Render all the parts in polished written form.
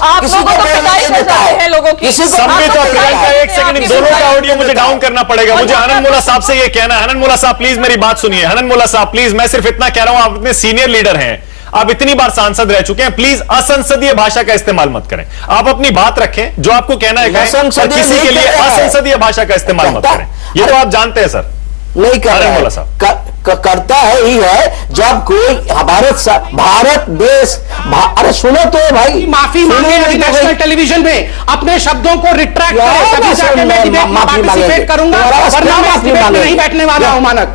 देश किसी को प्रेरणा देता है, लोगों की संबित और प्रियंका, एक सेकंड, दोनों का ऑडियो मुझे डाउन करना पड़ेगा। मुझे हनन मुल्ला साहब से ये कहना है। हनन मुल्ला साहब प्लीज मेरी बात सुनिए। हनन मुल्ला साहब प्लीज, मैं सिर्फ इतना कह रहा हूं, आप इतने सीनियर लीडर हैं, आप इतनी बार सांसद रह चुके हैं, प्लीज असंसदीय भाषा का इस्तेमाल मत करें। आप अपनी बात रखें, जो आपको कहना है कहें, किसी के लिए असंसदीय भाषा का इस्तेमाल मत करें। ये तो आप जानते हैं सर। नहीं कर रहा है, करता है ही है जब कोई भारत देश अरे सुनो तो भाई, माफी मांगे नेशनल टेलीविजन में, अपने शब्दों को रिट्रैक्ट करें, तभी जाके मैं डिबेट में पार्टिसिपेट करूंगा, वरना मैं इस डिबेट में नहीं बैठने वाला हूं। मानक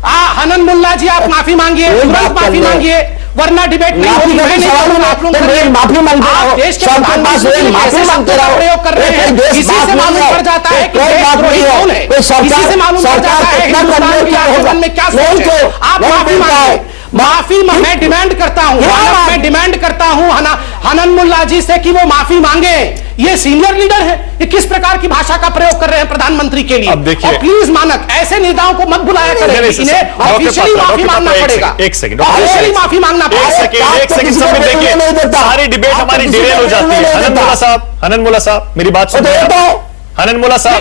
हनन मुल्ला जी, आप माफी मांगिए, तुरंत माफी मांगिए, वरना डिबेट नहीं होगी। मैं नहीं चाहूंगा आप लोग माफी मांगते रहो, देश के प्रधानमंत्री माफी मांगते रहो, प्रयोग कर रहे हैं। इसी से मालूम पड़ जाता है कि देशद्रोही कौन है, इसी से मालूम पड़ जाता है हिंदुस्तान के आंदोलन में क्या सोच है। आप माफी मांगे, माफी मैं डिमांड करता हूं, मैं डिमांड करता हूं हनन मुल्ला जी से कि वो माफी मांगे। ये सीनियर लीडर है, ये किस प्रकार की भाषा का प्रयोग कर रहे हैं प्रधानमंत्री के लिए। और प्लीज मानक, ऐसे नेताओं को मत बुलाया करें, इन्हें ऑफिशियली माफी मांगना पड़ेगा। एक सेकंड, ऑफिशियली माफी मांगना पड़ेगा। एक सेकंड समय देखिए, सारी डिबेट हमारी डिरेल हो जाती है। हनन मुल्ला साहब मेरी बात सुनिए। हनन मुल्ला साहब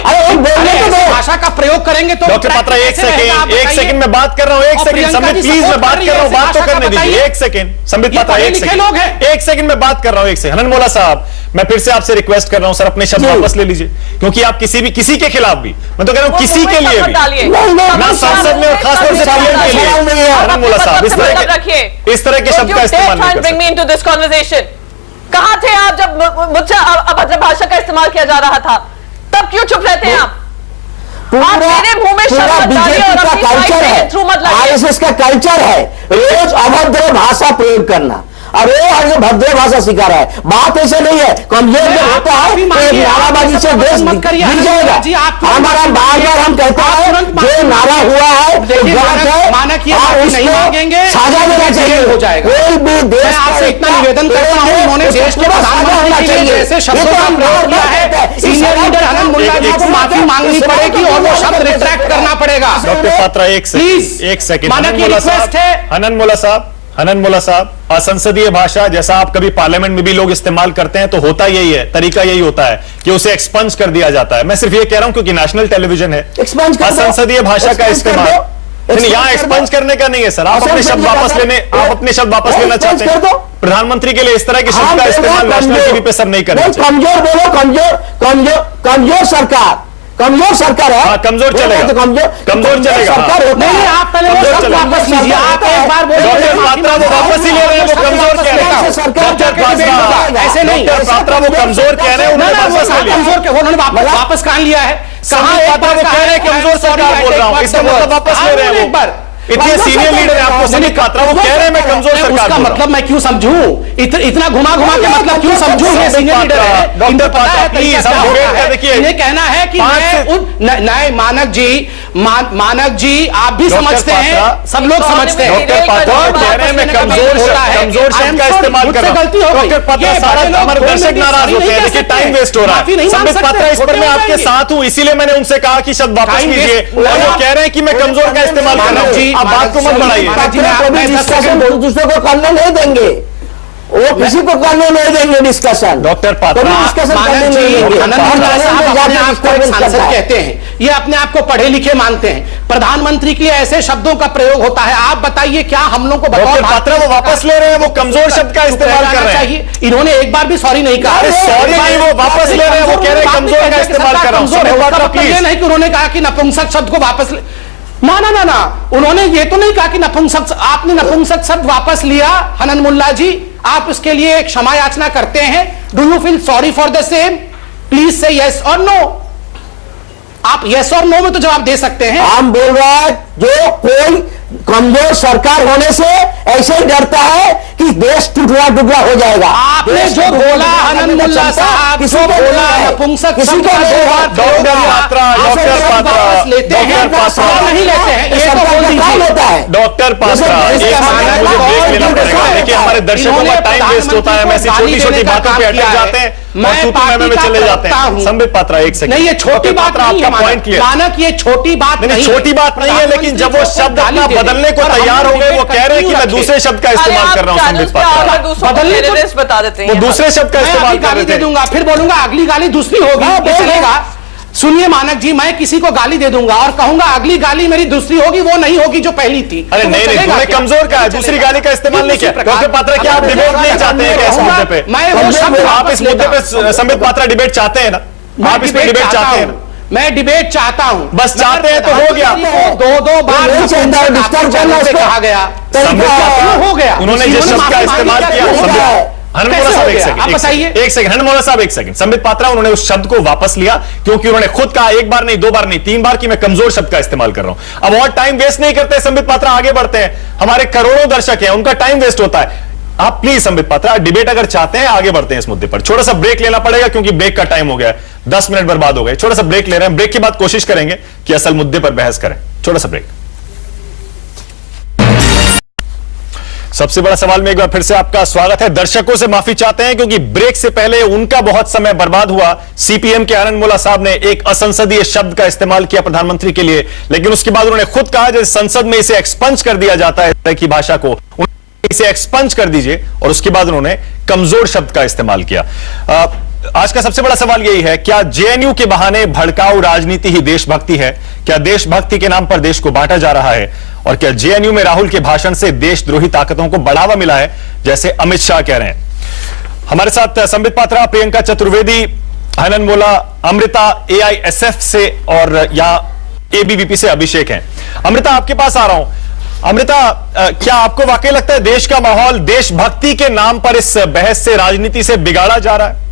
भाषा का प्रयोग करेंगे तो डॉक्टर पात्रा, एक सेकंड मैं बात कर रहा हूँ, एक सेकंड संबित प्लीज, मैं बात कर रहा हूँ, बात तो करने दीजिए। एक सेकंड संबित पात्रा, एक सेकंड मैं बात कर रहा हूँ, एक सेकंड। हनन मुल्ला साहब, मैं फिर से आपसे रिक्वेस्ट कर रहा हूं सर, अपने शब्द वापस ले लीजिए, क्योंकि आप किसी के खिलाफ भी, मैं तो कह रहा हूं किसी के लिए भी ना, सांसद में और खासतौर से पीएम के लिए। हनन मुल्ला साहब इस तरह के शब्द का इस्तेमाल नहीं कर सकते। कहां थे आप जब मुझसे अभद्र भाषा का इस्तेमाल किया जा रहा था? तब क्यों चुप रहते हैं आप? पूरा बीजेपी का कल्चर है, आरएसएस का कल्चर है रोज अभद्र भाषा प्रयोग करना, और वो भद्र भाषा सिखा रहा है। बात ऐसे नहीं है, कमजोर जब होता है तो नाराबाजी से देश गिर जाएगा। हमारा बार बार हम कहते हैं जो नारा हुआ है साझा देना चाहिए, हो जाएगा। कोई भी देश आपसे इतना निवेदन करता हूं, उन्होंने देश के प्रधानमंत्री के लिए ऐसे शब्दों का प्रयोग किया है, सीनियर लीडर हनन मुल्ला जी को माफी मांगनी पड़ेगी और वो शब्द रिट्रैक्ट करना पड़ेगा। डॉक्टर पात्रा, एक सेकंड, हनन मुल्ला साहब, असंसदीय भाषा जैसा आप कभी पार्लियामेंट में भी लोग इस्तेमाल करते हैं, तो होता यही है, तरीका यही होता है कि उसे एक्सपंज कर दिया जाता है। मैं सिर्फ ये कह रहा हूं क्योंकि नेशनल टेलीविजन है, असंसदीय भाषा का इस्तेमाल यहाँ एक्सपंज करने का नहीं है सर। आप अपने शब्द वापस लेना चाहते हैं, प्रधानमंत्री के लिए इस तरह के शब्द का इस्तेमाल नेशनल टीवी पे सर नहीं करना चाहिए। कमजोर बोलो, कमजोर सरकार, कमजोर सरकार है। हाँ, कमजोर चलेगा, कमजोर चलेगा। नहीं, आप पहले वो शब्द वापस लीजिए। आप एक बार बोलो, डॉक्टर पात्रा वो वापस ही ले रहे हैं, वो कमजोर कह रहे हैं। डॉक्टर पात्रा ऐसे नहीं, डॉक्टर पात्रा वो कमजोर कह रहे हैं, उन्होंने वापस ले लिया। उन्होंने वापस कान लिया है। कहाँ पात्रा वो कह रहे हैं कमजोर सरकार बोल रहा हूँ, इसका मतलब वापस ले रहे हैं। एक बार इतने सीनियर लीडर है आपको संबित पात्रा, वो कह रहे हैं मैं कमजोर सरकार। उसका मतलब मैं क्यों समझूं? इतना घुमा के मतलब क्यों समझूं? ये सीनियर लीडर है, डॉक्टर पात्रा प्लीज हम डिबेट का देखिए। ये कहना है कि मैं मानक जी आप भी समझते हैं, सब लोग समझते हैं। डॉक्टर पात्रा कह रहे हैं मैं कमजोर शब्द का इस्तेमाल कर रहा हूं। डॉक्टर पात्रा, सारा हमारे दर्शक नाराज होते हैं, देखिए टाइम वेस्ट हो रहा है। संबित पात्रा, इस पर मैं आपके साथ हूं, इसीलिए मैंने उनसे कहा कि शब्द वापस लीजिए, और वो कह रहे हैं कि मैं कमजोर का इस्तेमाल कर रहा हूं। आप बात को मत बढ़ाइए। दूसरे को करने नहीं देंगे, वो किसी को करने नहीं देंगे डिस्कशन। डॉक्टर पात्रा, सांसद कहते हैं, ये अपने आप को पढ़े लिखे मानते हैं, प्रधानमंत्री के ऐसे शब्दों का प्रयोग होता है। आप बताइए क्या हम लोग को डॉक्टर पात्रा वो वापस ले रहे हैं, वो कमजोर शब्द का इस्तेमाल कर रहे हैं। इन्होंने एक बार भी सॉरी नहीं कहा। सॉरी नहीं, वो वापस ले रहे हैं, वो कह रहे हैं कमजोर का इस्तेमाल कर रहा हूं। ये नहीं कि उन्होंने कहा कि नपुंसक शब्द को वापस ना, उन्होंने ये तो नहीं कहा कि नपुंसक, आपने नपुंसक शब्द वापस लिया। हनन मुल्ला जी, आप उसके लिए क्षमा याचना करते हैं। Do you feel sorry for the same? Please से यस और नो। आप यस और नो में तो जवाब दे सकते हैं। हम बोल रहे हैं जो कोई कमजोर सरकार होने से ऐसे ही डरता है कि देश टुकड़ा टुकड़ा हो जाएगा। आपने जो बोला हनन मुल्ला साहब, किसी को बोला नपुंसक, किसी को डॉक्टर पात्रा नहीं लेते हैं, ये तो बोल दीजिए। डॉक्टर पात्रा, मुझे ब्रेक लेना पड़ेगा। देखिए हमारे दर्शकों का टाइम वेस्ट होता है, हम ऐसी छोटी छोटी बातों पे अटक जाते हैं। और में चले जाते हैं। संबित पात्रा एक सेकंड, नहीं ये छोटी बात नहीं है पॉइंट क्लियर। मानक ये छोटी बात नहीं, छोटी बात नहीं है, लेकिन जब वो शब्द अपना बदलने को तैयार हो गए, वो कह रहे हैं कि मैं दूसरे शब्द का इस्तेमाल कर रहा हूं। संबित पात्रा बदलने को बता देते हैं, वो दूसरे शब्द का इस्तेमाल कर रहे थे। दे दूंगा, फिर बोलूंगा अगली गाली दूसरी होगी, चलेगा। सुनिए मानक जी, मैं किसी को गाली दे दूंगा और कहूंगा अगली गाली मेरी दूसरी होगी, वो नहीं होगी जो पहली थी। अरे तो नहीं, तुमने कमजोर का है, दूसरी गाली का इस्तेमाल नहीं किया। डॉक्टर पात्रा, क्या आप डिबेट नहीं चाहते हैं इस मुद्दे पे? आप इस मुद्दे पे संबित पात्रा डिबेट चाहते हैं ना? आप इस पे डिबेट चाहते हैं? मैं डिबेट चाहता हूं, बस चाहते हैं तो हो गया। दो बार कहा गया, हो गया। उन्होंने जिस शब्द का इस्तेमाल किया, हनमोला साहब एक सेकंड, हनमोला साहब एक सेकंड। संबित पात्रा, उन्होंने उस शब्द को वापस लिया क्योंकि उन्होंने खुद कहा, एक बार नहीं, दो बार नहीं, 3 बार कि मैं कमजोर शब्द का इस्तेमाल कर रहा हूं। अब और टाइम वेस्ट नहीं करते संबित पात्रा, आगे बढ़ते हैं। हमारे करोड़ों दर्शक हैं, उनका टाइम वेस्ट होता है। आप प्लीज संबित पात्रा डिबेट अगर चाहते हैं, आगे बढ़ते हैं इस मुद्दे पर। छोटा सा ब्रेक लेना पड़ेगा क्योंकि ब्रेक का टाइम हो गया है, 10 मिनट बर्बाद हो गए। छोटा सा ब्रेक ले रहे हैं, ब्रेक के बाद कोशिश करेंगे कि असल मुद्दे पर बहस करें। छोटा सा ब्रेक। सबसे बड़ा सवाल में एक बार फिर से आपका स्वागत है। दर्शकों से माफी चाहते हैं क्योंकि ब्रेक से पहले उनका बहुत समय बर्बाद हुआ। सीपीएम के हनमोला साहब ने एक असंसदीय शब्द का इस्तेमाल किया प्रधानमंत्री के लिए, लेकिन उसके बाद उन्होंने खुद कहा जैसे संसद में इसे एक्सपंज कर दिया जाता है, इस तरह की भाषा को इसे एक्सपंज कर दीजिए, और उसके बाद उन्होंने कमजोर शब्द का इस्तेमाल किया। आज का सबसे बड़ा सवाल यही है, क्या जेएनयू के बहाने भड़काऊ राजनीति ही देशभक्ति है? क्या देशभक्ति के नाम पर देश को बांटा जा रहा है? और क्या जेएनयू में राहुल के भाषण से देशद्रोही ताकतों को बढ़ावा मिला है, जैसे अमित शाह कह रहे हैं? हमारे साथ संबित पात्रा, प्रियंका चतुर्वेदी, हनमोला, अमृता एआईएसएफ से और या एबीवीपी से अभिषेक हैं। अमृता, आपके पास आ रहा हूं। अमृता, क्या आपको वाकई लगता है देश का माहौल देशभक्ति के नाम पर इस बहस से, राजनीति से बिगाड़ा जा रहा है?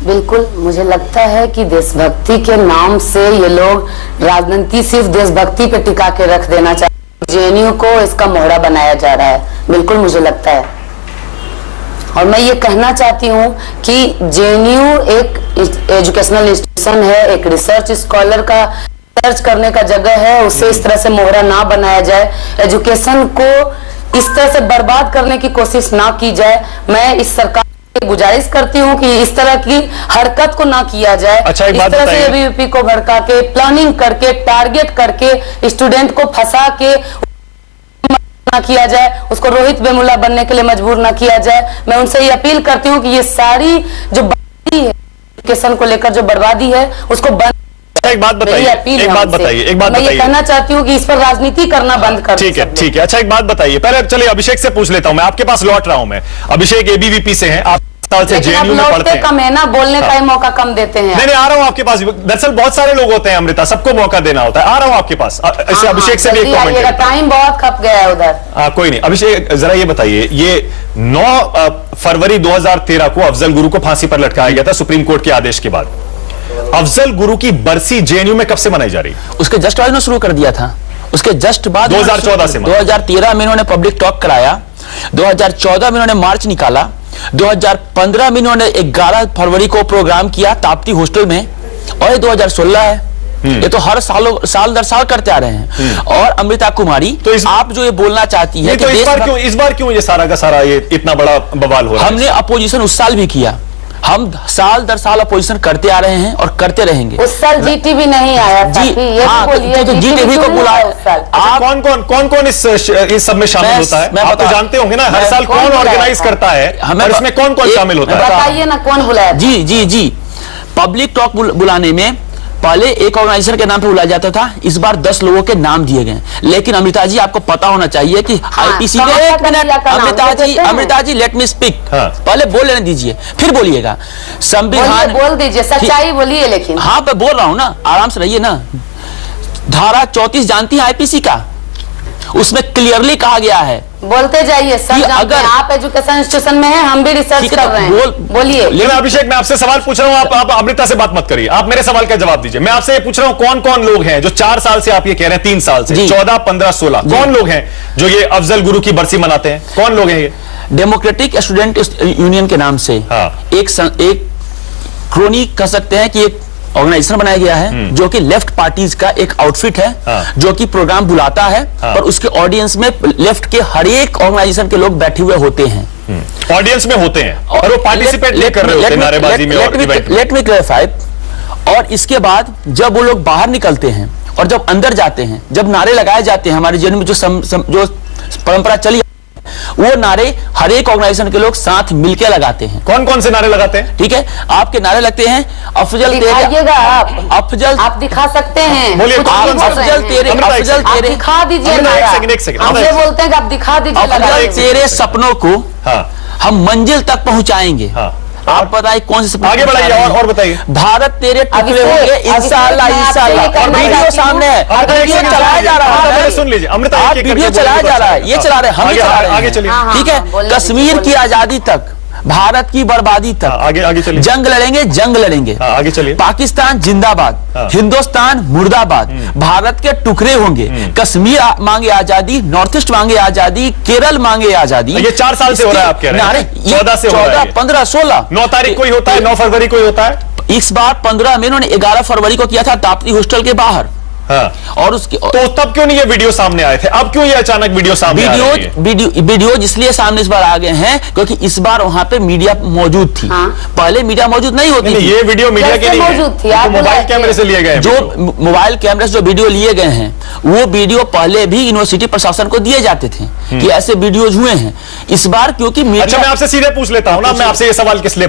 बिल्कुल, मुझे लगता है कि देशभक्ति के नाम से ये लोग राजनीति सिर्फ देशभक्ति पे टिका के रख देना चाहते हैं। जेएनयू को इसका मोहरा बनाया जा रहा है, बिल्कुल मुझे लगता है। और मैं ये कहना चाहती हूँ कि जेएनयू एक एजुकेशनल इंस्टीट्यूशन है, एक रिसर्च स्कॉलर का सर्च करने का जगह है, उससे इस तरह से मोहरा ना बनाया जाए, एजुकेशन को इस तरह से बर्बाद करने की कोशिश ना की जाए। मैं इस सरकार गुजारिश करती हूँ कि इस तरह की हरकत को ना किया जाए। अच्छा, इस तरह से एबीवीपी को भड़का के, प्लानिंग करके, टारगेट करके स्टूडेंट को फंसा के ना किया जाए, उसको रोहित वेमुला बनने के लिए मजबूर ना किया जाए। मैं उनसे ये अपील करती हूँ कि ये सारी जो बर्बादी है, एजुकेशन को लेकर जो बर्बादी है, उसको बंद। एक बात बताइए, मैं ये कहना चाहती हूँ कि इस पर राजनीति करना बंद कर। ठीक है, ठीक है। अच्छा, एक बात बताइए, पहले चलिए अभिषेक से पूछ लेता हूं। मैं आपके पास लौट रहा हूं। मैं अभिषेक एबीवीपी से हैं, आप साल से जेएनयू में पढ़ते हैं। कम है ना, बोलने का मौका कम देते हैं। नहीं, आ रहा हूं आपके पास। दरअसल बहुत सारे लोग होते हैं अमृता, सबको मौका देना होता है। आ रहा हूं आपके पास। इससे अभिषेक से भी एक कमेंट। टाइम बहुत खप गया है उधर। कोई नहीं। अभिषेक, जरा ये बताइए, ये 9 फरवरी 2013 को अफजल गुरु को फांसी पर लटकाया गया था सुप्रीम कोर्ट के आदेश के बाद। अफजल गुरु की बरसी जेएनयू में कब से मनाई जा रही है? उसके जस्ट बाद शुरू कर दिया था, उसके जस्ट बाद 2014 से। 2013 में इन्होंने पब्लिक टॉक कराया, 2014 में इन्होंने मार्च निकाला, 2015 में इन्होंने 11 फरवरी को प्रोग्राम किया ताप्ती हॉस्टल में, और ये 2016 है। ये तो हर साल दर साल करते आ रहे हैं। और अमृता कुमारी, तो आप जो ये बोलना चाहती है तो इस बार क्यों ये सारा का सारा ये इतना बड़ा बवाल हो रहा है? हमने अपोजिशन उस साल भी किया, हम साल दर साल अपोजिशन करते आ रहे हैं और करते रहेंगे। उस साल जीटी भी नहीं आया था। जी हाँ, तो जीटीवी को बुलाया। आप कौन इस सब में शामिल होता है? आप तो जानते होंगे ना, हर साल कौन ऑर्गेनाइज करता है, और इसमें कौन शामिल होता है? बताइए ना, कौन बुलाया? जी, पब्लिक टॉक बुलाने में पहले एक ऑर्गेनाइजेशन के नाम पे बुलाया जाता था, इस बार 10 लोगों के नाम दिए गए। लेकिन अमृता जी, आपको पता होना चाहिए कि आईपीसी में, एक minute Amrita ji, let me speak. पहले बोल लेने दीजिए, फिर बोलिएगा। संविधान बोल दीजिए, सच्चाई बोलिए। लेकिन हाँ, मैं बोल रहा हूँ ना, आराम से रहिए ना। धारा 34 जानती है आईपीसी का, उसमें क्लियरली कहा गया है, बोलते जाइए सर। अगर आप एजुकेशन इंस्टीट्यूशन में हैं, हम भी रिसर्च कर रहे हैं। बोलिए। लेकिन अभिषेक, मैं आपसे सवाल पूछ रहा हूं, आप अमृता से बात मत करिए, आप मेरे सवाल का जवाब दीजिए। मैं आपसे ये पूछ रहा हूं, कौन कौन लोग हैं जो 4 साल से, आप ये कह रहे हैं 3 साल से, 14, 15, 16, कौन लोग हैं जो ये अफजल गुरु की बरसी मनाते हैं? कौन लोग हैं ये? डेमोक्रेटिक स्टूडेंट यूनियन के नाम से एक क्रोनी कह सकते हैं कि एक ऑर्गेनाइजेशन बनाया गया है, जो कि लेफ्ट पार्टीज का एक आउटफिट है, जो कि प्रोग्राम बुलाता है, और उसके ऑडियंस में लेफ्ट के हर एक ऑर्गेनाइजेशन के लोग बैठे हुए होते हैं। ऑडियंस में होते हैं और वो पार्टिसिपेट नहीं कर रहे होते नारेबाजी में और इवेंट में। Let me clarify. और इसके बाद जब वो लोग बाहर निकलते हैं और जब अंदर जाते हैं, जब नारे लगाए जाते हैं, हमारे जीवन में जो परंपरा चली, वो नारे हर एक ऑर्गेनाइजेशन के लोग साथ मिलकर लगाते हैं। कौन कौन से नारे लगाते हैं? ठीक है, आपके नारे लगते हैं अफजल दिखाइएगा अफजल आप दिखा सकते हैं। बोलिए, अफजल तेरे आप दिखा दीजिए एक सेकंड हम ये बोलते हैं कि आप दिखा दीजिए। अफजल तेरे सपनों को हाँ हम मंजिल तक पहुंचाएंगे। हाँ, आप बताइए कौन से सपने आगे बढ़ाइए और बताइए। भारत तेरे टुकड़े अभिषेक, होंगे इंशाअल्लाह इंशाअल्लाह। और वीडियो सामने है, वीडियो चलाया जा रहा है, सुन लीजिए अमृता, आप वीडियो चलाया जा रहा है, ये चला रहे हैं, हम चला रहे हैं। आगे चलिए। ठीक है, कश्मीर की आजादी तक, भारत की बर्बादी तक आगे चलिए। जंग लड़ेंगे। आगे चलिए। पाकिस्तान जिंदाबाद, हिंदुस्तान मुर्दाबाद, भारत के टुकड़े होंगे, कश्मीर मांगे आजादी, नॉर्थ ईस्ट मांगे आजादी, केरल मांगे आजादी। ये 4 साल से हो रहा है आप कह रहे हैं? 14 से हो रहा है। 14, 15, 16, 9 तारीख को ही होता है, 9 फरवरी को ही होता है। इस बार 15 में इन्होंने 11 फरवरी को किया था ताप्ती हॉस्टल के बाहर। हाँ। और उसके तो तब क्यों नहीं ये वीडियो सामने आए थे? अब क्यों ये अचानक वीडियो सामने आ रही है? वीडियो इसलिए सामने इस बार आ गए हैं क्योंकि इस बार वहां पे मीडिया मौजूद थी। हाँ। पहले मीडिया मौजूद नहीं होती थी। ये वीडियो मीडिया के नहीं मौजूद थी, है, मोबाइल कैमरे से लिए गए। जो मोबाइल कैमरे से जो वीडियो लिए गए हैं, वो वीडियो पहले भी यूनिवर्सिटी प्रशासन को दिए जाते थे कि ऐसे वीडियोज हुए हैं। इस बार क्योंकि अच्छा, मैं आपसे सीधे पूछ लेता हूँ ना, मैं आपसे ये सवाल किस लिए